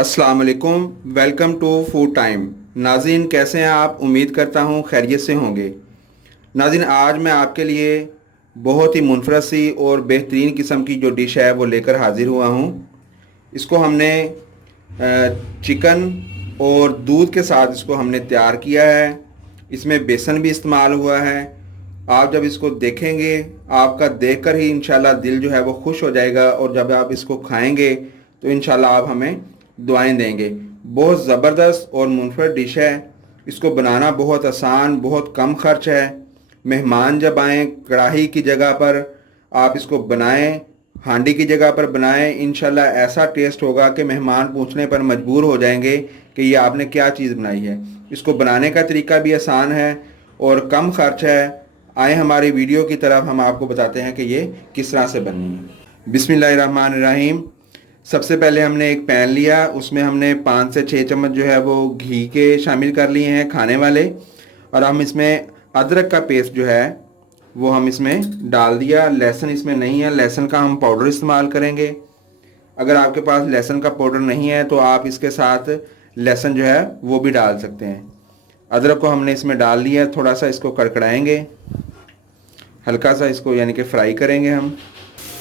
अस्सलाम वालेकुम। Welcome to food time. नाज़रीन, कैसे हैं आप? उम्मीद करता हूँ खैरियत से होंगे। नाज़रीन, आज मैं आपके लिए बहुत ही मुनफरद सी और बेहतरीन किस्म की जो डिश है वो लेकर हाज़िर हुआ हूँ। इसको हमने चिकन और दूध के साथ इसको हमने तैयार किया है। इसमें बेसन भी इस्तेमाल हुआ है। आप जब इसको देखेंगे, आपका देखकर ही इंशाल्लाह दिल जो है वो खुश हो जाएगा, और जब आप इसको खाएंगे तो इंशाल्लाह आप हमें दुआएं देंगे। बहुत ज़बरदस्त और मुनफरद डिश है। इसको बनाना बहुत आसान, बहुत कम खर्च है। मेहमान जब आएँ, कढ़ाई की जगह पर आप इसको बनाएं, हांडी की जगह पर बनाएं, इंशाल्लाह ऐसा टेस्ट होगा कि मेहमान पूछने पर मजबूर हो जाएंगे कि ये आपने क्या चीज़ बनाई है। इसको बनाने का तरीका भी आसान है और कम खर्च है। आए हमारी वीडियो की तरफ, हम आपको बताते हैं कि ये किस तरह से बननी है। बिस्मिल्लाहिर्रहमानिर्रहीम। सबसे पहले हमने एक पैन लिया, उसमें हमने 5 से 6 चम्मच जो है वो घी के शामिल कर लिए हैं, खाने वाले। और हम इसमें अदरक का पेस्ट जो है वो हम इसमें डाल दिया। लहसुन इसमें नहीं है, लहसुन का हम पाउडर इस्तेमाल करेंगे। अगर आपके पास लहसुन का पाउडर नहीं है तो आप इसके साथ लहसुन जो है वो भी डाल सकते हैं। अदरक को हमने इसमें डाल दिया। थोड़ा सा इसको कड़कड़ाएंगे, हल्का सा इसको यानी कि फ्राई करेंगे हम।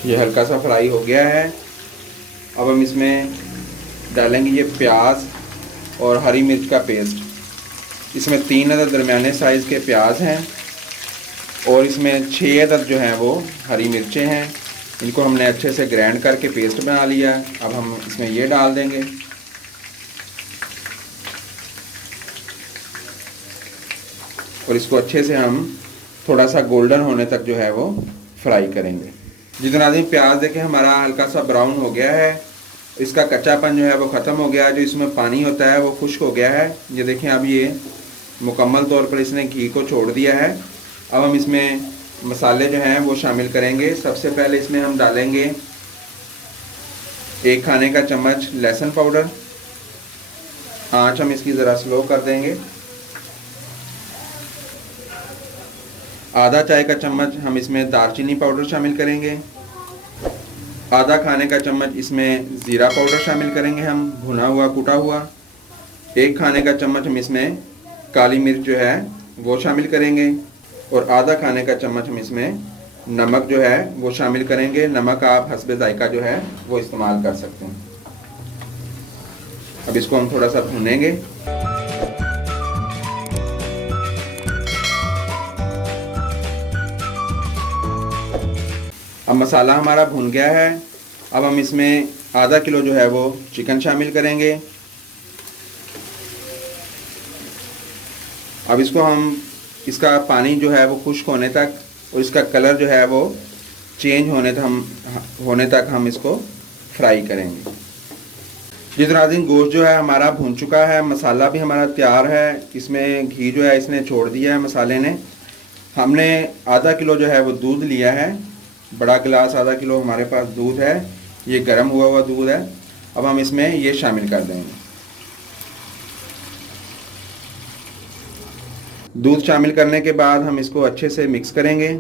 ये हल्का सा फ्राई हो गया है। अब हम इसमें डालेंगे ये प्याज और हरी मिर्च का पेस्ट। इसमें 3 अदद दरमियाने साइज़ के प्याज हैं और इसमें 6 अदद जो हैं वो हरी मिर्चें हैं। इनको हमने अच्छे से ग्राइंड करके पेस्ट बना लिया। अब हम इसमें ये डाल देंगे और इसको अच्छे से हम थोड़ा सा गोल्डन होने तक जो है वो फ्राई करेंगे। जितना दिन प्याज देखें हमारा हल्का सा ब्राउन हो गया है, इसका कच्चापन जो है वो ख़त्म हो गया है। जो इसमें पानी होता है वो खुश्क हो गया है। ये देखें, अब ये मुकम्मल तौर पर इसने घी को छोड़ दिया है। अब हम इसमें मसाले जो हैं वो शामिल करेंगे। सबसे पहले इसमें हम डालेंगे 1 खाने का चम्मच लहसुन पाउडर। आँच हम इसकी ज़रा स्लो कर देंगे। आधा चाय का चम्मच हम इसमें दालचीनी पाउडर शामिल करेंगे। आधा खाने का चम्मच इसमें ज़ीरा पाउडर शामिल करेंगे हम, भुना हुआ कूटा हुआ। 1 खाने का चम्मच हम इसमें काली मिर्च जो है वो शामिल करेंगे और आधा खाने का चम्मच हम इसमें नमक जो है वो शामिल करेंगे। नमक आप हस्बे जायका जो है वो इस्तेमाल कर सकते हैं। अब इसको हम थोड़ा सा भूनेंगे। अब मसाला हमारा भुन गया है। अब हम इसमें आधा किलो जो है वो चिकन शामिल करेंगे। अब इसको हम इसका पानी जो है वो खुश्क होने तक और इसका कलर जो है वो चेंज होने तक हम इसको फ्राई करेंगे। जितना दिन गोश्त जो है हमारा भुन चुका है, मसाला भी हमारा तैयार है। इसमें घी जो है इसने छोड़ दिया है मसाले ने। हमने आधा किलो जो है वो दूध लिया है, बड़ा गिलास आधा किलो हमारे पास दूध है। ये गर्म हुआ हुआ दूध है। अब हम इसमें ये शामिल कर देंगे। दूध शामिल करने के बाद हम इसको अच्छे से मिक्स करेंगे।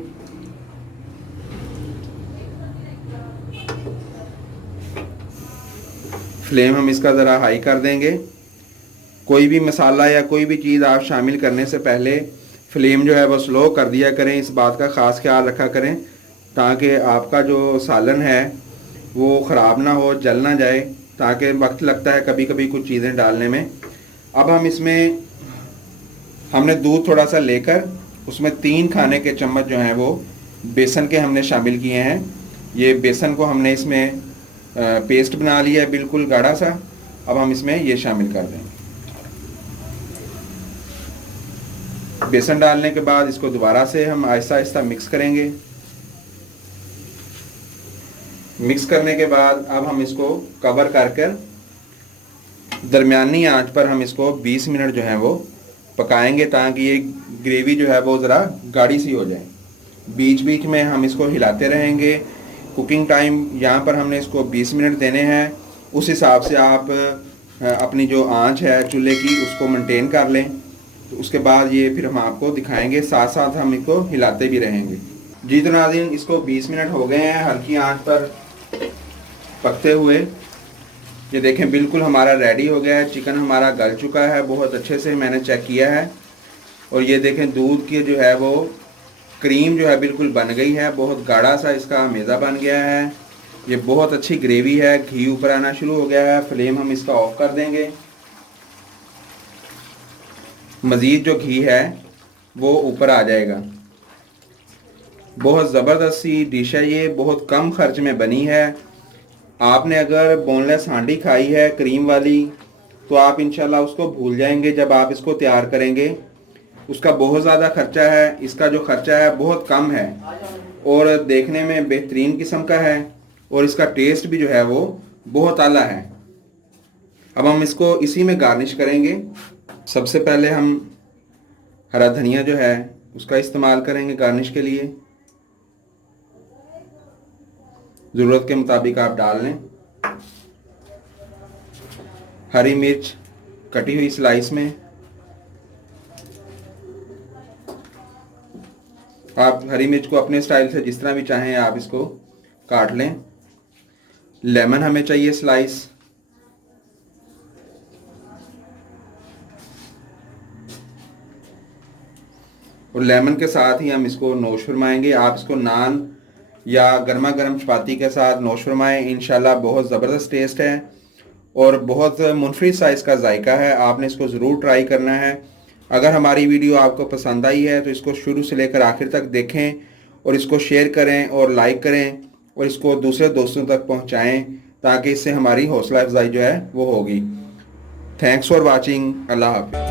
फ्लेम हम इसका ज़रा हाई कर देंगे। कोई भी मसाला या कोई भी चीज़ आप शामिल करने से पहले फ्लेम जो है वो स्लो कर दिया करें। इस बात का ख़ास ख्याल रखा करें ताकि आपका जो सालन है वो ख़राब ना हो, जल ना जाए, ताकि वक्त लगता है कभी कभी कुछ चीज़ें डालने में। अब हम इसमें हमने दूध थोड़ा सा लेकर उसमें 3 खाने के चम्मच जो हैं वो बेसन के हमने शामिल किए हैं। ये बेसन को हमने इसमें पेस्ट बना लिया है, बिल्कुल गाढ़ा सा। अब हम इसमें ये शामिल कर देंगे। बेसन डालने के बाद इसको दोबारा से हम आहिस्ता आहिस्ता मिक्स करेंगे। मिक्स करने के बाद अब हम इसको कवर कर दरमियानी आंच पर हम इसको 20 मिनट जो है वो पकाएंगे, ताकि ये ग्रेवी जो है वो ज़रा गाढ़ी सी हो जाए। बीच बीच में हम इसको हिलाते रहेंगे। कुकिंग टाइम यहाँ पर हमने इसको 20 मिनट देने हैं। उस हिसाब से आप अपनी जो आंच है चूल्हे की उसको मेंटेन कर लें। तो उसके बाद ये फिर हम आपको दिखाएंगे, साथ साथ हम इसको हिलाते भी रहेंगे। जी तो नाज़रीन, इसको 20 मिनट हो गए हैं हल्की आंच पर पकते हुए। ये देखें बिल्कुल हमारा रेडी हो गया है। चिकन हमारा गल चुका है, बहुत अच्छे से मैंने चेक किया है। और ये देखें दूध की जो है वो क्रीम जो है बिल्कुल बन गई है, बहुत गाढ़ा सा इसका मेज़ा बन गया है। ये बहुत अच्छी ग्रेवी है, घी ऊपर आना शुरू हो गया है। फ्लेम हम इसका ऑफ कर देंगे। मज़ीद जो घी है वो ऊपर आ जाएगा। बहुत ज़बरदस्त सी डिश है ये, बहुत कम खर्च में बनी है। आपने अगर बोनलेस हांडी खाई है क्रीम वाली तो आप इंशाल्लाह उसको भूल जाएंगे जब आप इसको तैयार करेंगे। उसका बहुत ज़्यादा खर्चा है, इसका जो खर्चा है बहुत कम है और देखने में बेहतरीन किस्म का है और इसका टेस्ट भी जो है वो बहुत आला है। अब हम इसको इसी में गार्निश करेंगे। सबसे पहले हम हरा धनिया जो है उसका इस्तेमाल करेंगे गार्निश के लिए। ज़रूरत के मुताबिक आप डाल लें। हरी मिर्च कटी हुई स्लाइस में। आप हरी मिर्च को अपने स्टाइल से जिस तरह भी चाहें आप इसको काट लें। लेमन हमें चाहिए स्लाइस। और लेमन के साथ ही हम इसको नोश फरमाएंगे। आप इसको नान या गर्मा गर्म चपाती के साथ नोश फरमाएँ, इंशाल्लाह बहुत ज़बरदस्त टेस्ट है और बहुत मुनफरिद सा इसका जायका है। आपने इसको ज़रूर ट्राई करना है। अगर हमारी वीडियो आपको पसंद आई है तो इसको शुरू से लेकर आखिर तक देखें और इसको शेयर करें और लाइक करें और इसको दूसरे दोस्तों तक पहुंचाएं ताकि इससे हमारी हौसला अफजाई जो है वो होगी। Thanks for watching. अल्लाह हाफ़िज़।